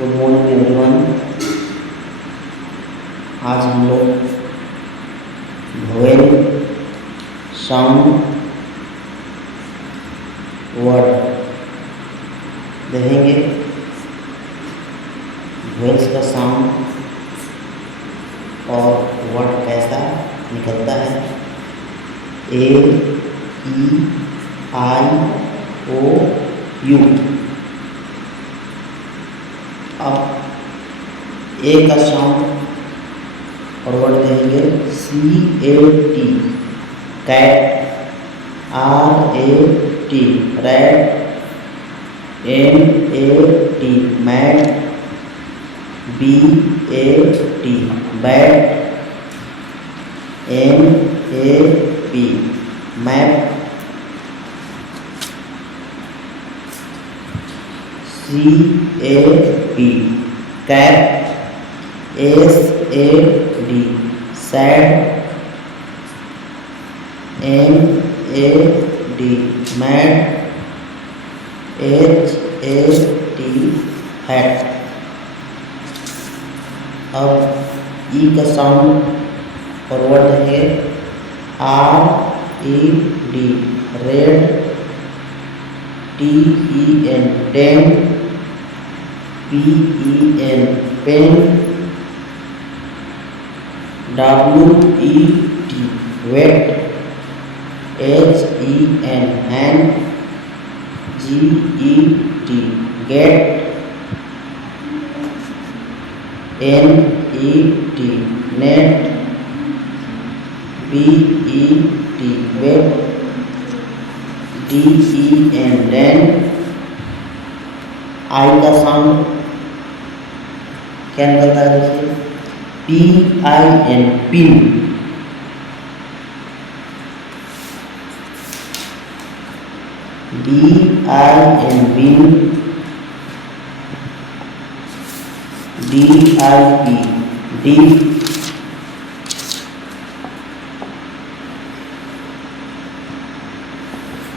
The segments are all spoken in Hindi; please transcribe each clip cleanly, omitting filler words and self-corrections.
Good morning everyone. आज हम लोग वोवेल साउंड वर्ड देखेंगे। वोवेल्स का साउंड और वर्ड कैसा निकलता है। A, E, I, O, U. अब ए का साउंड और वर्ड कहेंगे CAT, cat. RAT, rat. MAT, mat. BAT, bat. MAP, map. CAP, cap. SAD, sad. MAD, mad. HAT, hat. अब ई का साउंड और वर्ड है RED, red. TEN, ten. PEN, pen. WET, wet. HEN, hand. GET, get. NET, net. BET, bet. DEN, Dan. I का साउंड क्या निकलता है? देखिए PIN, pin. BIN, bin. DIP, dip.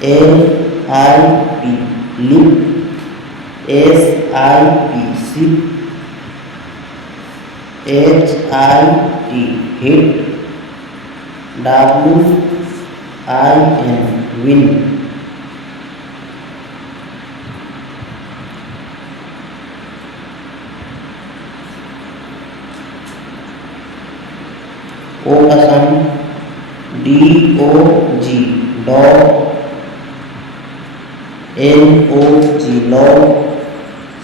LIP, lip. SIP, sip. HIT, hit. WIN, win. O का sound DOG, dog. LOG, log.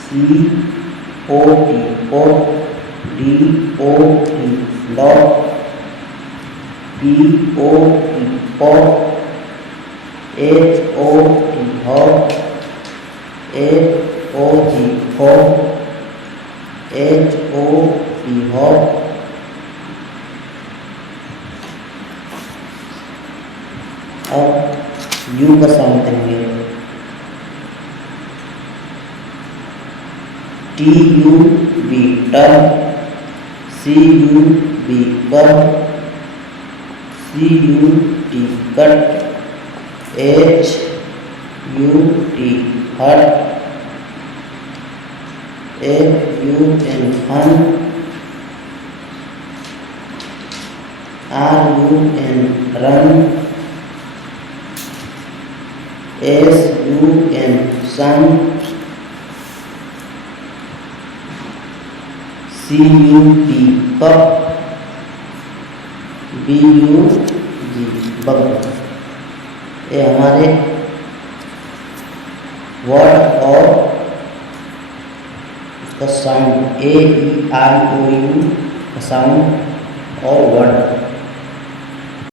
COT, cot. DOT, dog. POT, pot. HOT, hot. FOG, fog. HOT, hot. अब यू का साउंड करेंगे TUB, tub. CUB, cub. CUT, cut. HUT, hut. FUN, fun. RUN, run. SUN, sun. CUP, cup. BUG, bug. ये हमारे वर्ड और उसका साउंड AEIOU का साउंड और वर्ड।